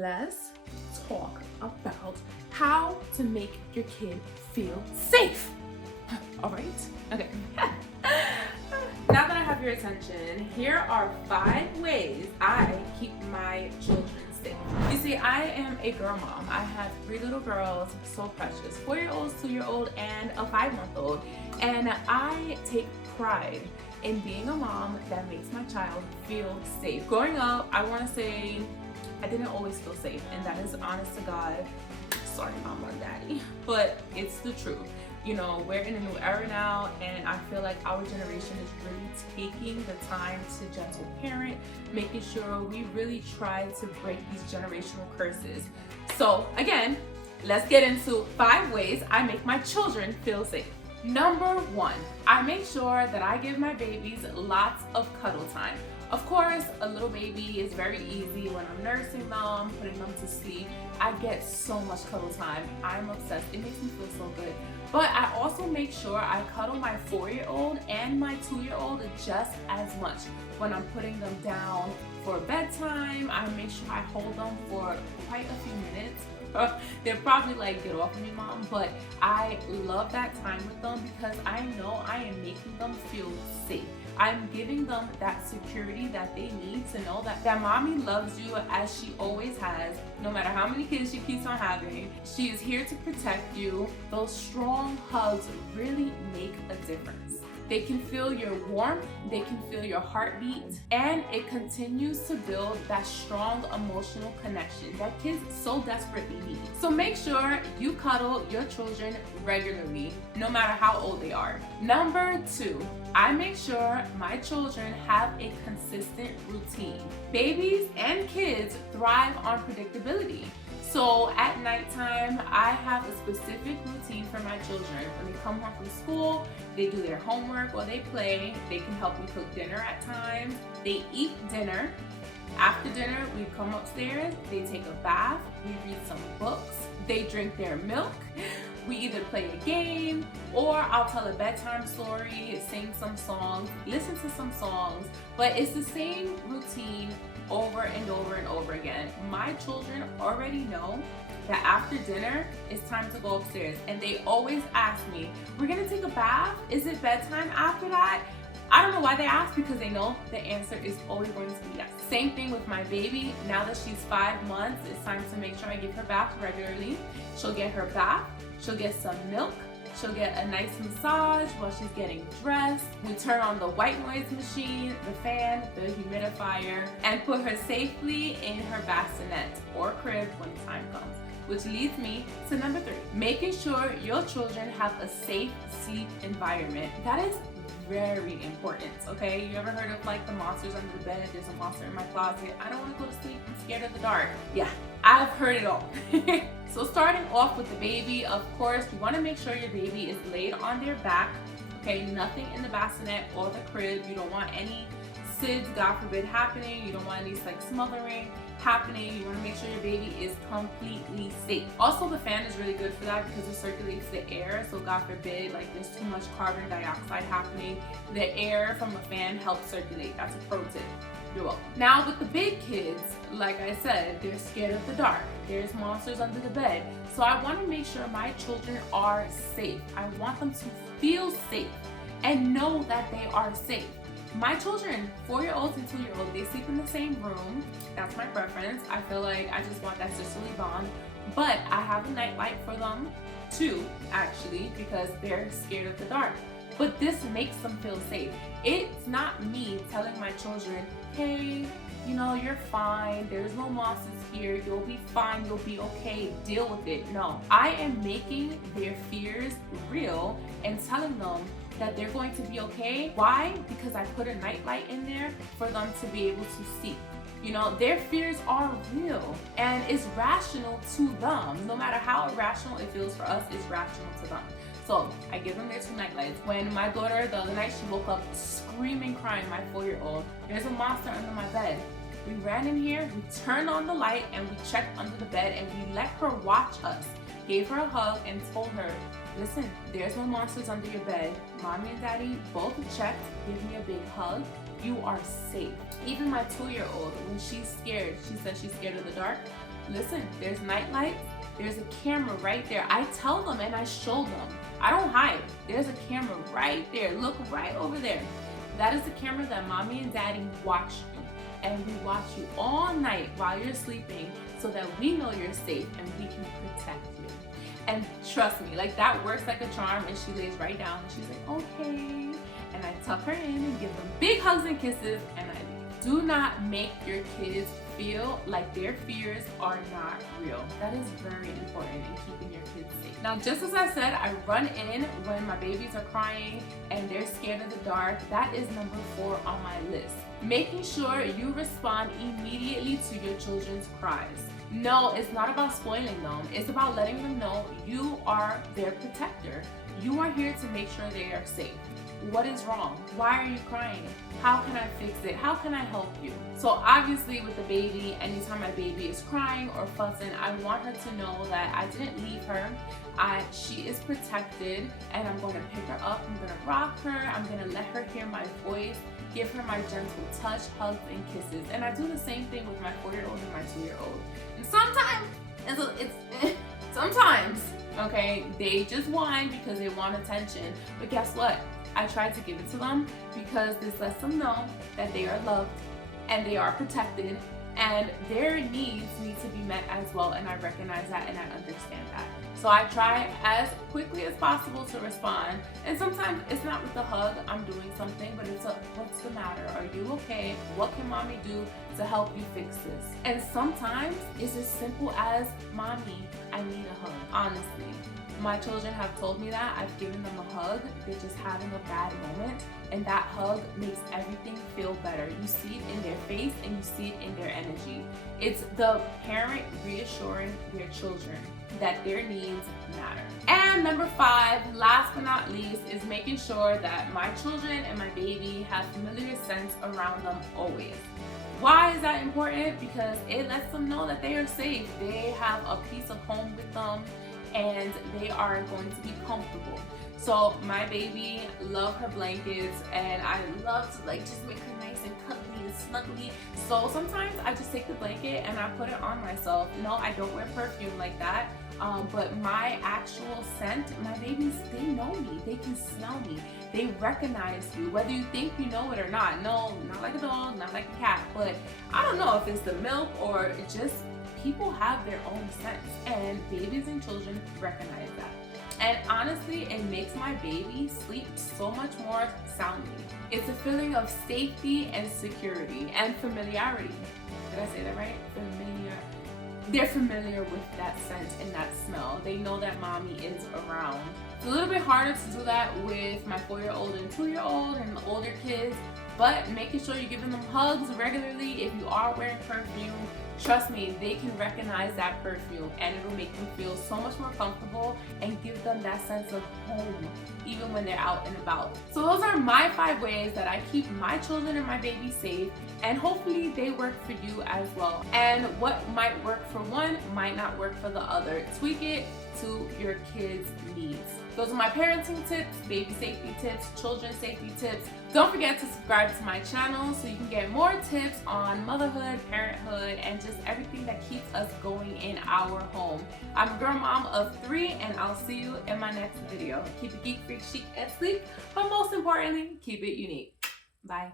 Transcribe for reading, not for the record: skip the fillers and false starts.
let's talk about how to make your kid feel safe. All right? Okay. Now that I have your attention, here are 5 ways I keep my children safe. You see, I am a girl mom. I have 3 little girls, so precious, 4-year-olds, 2-year-old, and a 5-month-old. And I take pride in being a mom that makes my child feel safe. Growing up, I want to say I didn't always feel safe, and that is honest to God. Sorry, mama and daddy, but it's the truth. You know, we're in a new era now, and I feel like our generation is really taking the time to gentle parent, making sure we really try to break these generational curses. So again, let's get into 5 ways I make my children feel safe. Number 1, I make sure that I give my babies lots of cuddle time. Of course, a little baby is very easy when I'm nursing them, putting them to sleep. I get so much cuddle time. I'm obsessed. It makes me feel so good. But I also make sure I cuddle my 4-year-old and my 2-year-old just as much. When I'm putting them down for bedtime, I make sure I hold them for quite a few minutes. They're probably like, get off of me, mom, but I love that time with them because I know I am making them feel safe. I'm giving them that security that they need to know that mommy loves you as she always has. No matter how many kids she keeps on having, she is here to protect you. Those strong hugs really make a difference. They can feel your warmth, they can feel your heartbeat, and it continues to build that strong emotional connection that kids so desperately need. So make sure you cuddle your children regularly, no matter how old they are. Number 2, I make sure my children have a consistent routine. Babies and kids thrive on predictability. So at nighttime, I have a specific routine for my children. When they come home from school, they do their homework or they play. They can help me cook dinner at times. They eat dinner. After dinner, we come upstairs, they take a bath, we read some books, they drink their milk. We either play a game or I'll tell a bedtime story, sing some songs, listen to some songs, but it's the same routine over and over and over again. My children already know that after dinner, it's time to go upstairs, and they always ask me, we're gonna take a bath? Is it bedtime after that? I don't know why they ask, because they know the answer is always going to be yes. Same thing with my baby. Now that she's 5 months, it's time to make sure I give her bath regularly. She'll get her bath, she'll get some milk, she'll get a nice massage while she's getting dressed. We turn on the white noise machine, the fan, the humidifier, and put her safely in her bassinet or crib when the time comes. Which leads me to number 3, making sure your children have a safe sleep environment. That is very important, okay? You ever heard of like the monsters under the bed? There's a monster in my closet. I don't want to go to sleep. I'm scared of the dark. Yeah, I've heard it all. So starting off with the baby, of course, you want to make sure your baby is laid on their back, okay? Nothing in the bassinet or the crib. You don't want any SIDS, God forbid, happening. You don't want any like smothering happening. You want to make sure your baby is completely safe. Also, the fan is really good for that because it circulates the air, so God forbid like there's too much carbon dioxide happening, the air from the fan helps circulate. That's a pro tip. You're welcome. Now with the big kids, like I said, they're scared of the dark. There's monsters under the bed. So I want to make sure my children are safe. I want them to feel safe and know that they are safe. My children, 4-year-olds and 2-year-olds, they sleep in the same room. That's my preference. I feel like I just want that sisterly bond. But I have a nightlight for them too, actually, because they're scared of the dark. But this makes them feel safe. It's not me telling my children, hey, you know, you're fine. There's no monsters here. You'll be fine. You'll be okay. Deal with it. No, I am making their fears real and telling them that they're going to be okay. Why? Because I put a nightlight in there for them to be able to see. You know, their fears are real and it's rational to them. No matter how irrational it feels for us, it's rational to them. So I give them their 2 nightlights. When my daughter, the other night, she woke up screaming, crying, my 4-year-old, there's a monster under my bed. We ran in here, we turned on the light, and we checked under the bed, and we let her watch us. Gave her a hug and told her, listen, there's no monsters under your bed. Mommy and daddy both checked. Give me a big hug. You are safe. Even my 2-year-old, when she's scared, she says she's scared of the dark. listen, there's night lights, there's a camera right there. I tell them and I show them. I don't hide. There's a camera right there. Look right over there. That is the camera that mommy and daddy watch you. And we watch you all night while you're sleeping so that we know you're safe and we can protect you. And trust me, like that works like a charm. And she lays right down and she's like, okay. And I tuck her in and give them big hugs and kisses and I leave. Do not make your kids feel like their fears are not real. That is very important in keeping your kids safe. Now, just as I said, I run in when my babies are crying and they're scared of the dark. That is number 4 on my list. Making sure you respond immediately to your children's cries. No, it's not about spoiling them. It's about letting them know you are their protector. You are here to make sure they are safe. What is wrong? Why are you crying? How can I fix it? How can I help you? So obviously with the baby, anytime my baby is crying or fussing, I want her to know that I didn't leave her. She is protected and I'm going to pick her up. I'm going to rock her. I'm going to let her hear my voice, give her my gentle touch, hugs, and kisses. And I do the same thing with my 4-year-old and my 2-year-old. And sometimes, okay, they just whine because they want attention. But guess what? I try to give it to them because this lets them know that they are loved and they are protected and their needs need to be met as well, and I recognize that and I understand that. So I try as quickly as possible to respond, and sometimes it's not with the hug, I'm doing something, but it's a, what's the matter? Are you okay? What can mommy do to help you fix this? And sometimes it's as simple as, mommy, I need a hug, honestly. My children have told me that. I've given them a hug. They're just having a bad moment, and that hug makes everything feel better. You see it in their face and you see it in their energy. It's the parent reassuring their children that their needs matter. And number 5, last but not least, is making sure that my children and my baby have familiar scents around them always. Why is that important? Because it lets them know that they are safe. They have a piece of home with them and they are going to be comfortable. So my baby loves her blankets and I love to like just make her nice and cuddly and snuggly. So sometimes I just take the blanket and I put it on myself. No, I don't wear perfume like that. But my actual scent, my babies, they know me. They can smell me. They recognize you, whether you think you know it or not. No, not like a dog, not like a cat, but I don't know if it's the milk or just people have their own scents, and babies and children recognize that. And honestly, it makes my baby sleep so much more soundly. It's a feeling of safety and security and familiarity. Did I say that right? Familiar. They're familiar with that scent and that smell. They know that mommy is around. It's a little bit harder to do that with my 4-year-old and 2-year-old and the older kids, but making sure you're giving them hugs regularly. If you are wearing perfume, trust me, they can recognize that perfume and it'll make them feel so much more comfortable and give them that sense of home even when they're out and about. So those are my 5 ways that I keep my children and my baby safe, and hopefully they work for you as well. And what might work for one might not work for the other. Tweak it to your kids' needs. Those are my parenting tips, baby safety tips, children safety tips. Don't forget to subscribe to my channel so you can get more tips on motherhood, parenthood, and just everything that keeps us going in our home. I'm a girl mom of 3, and I'll see you in my next video. Keep it geek, freak, chic, and sleek, but most importantly, keep it unique. Bye.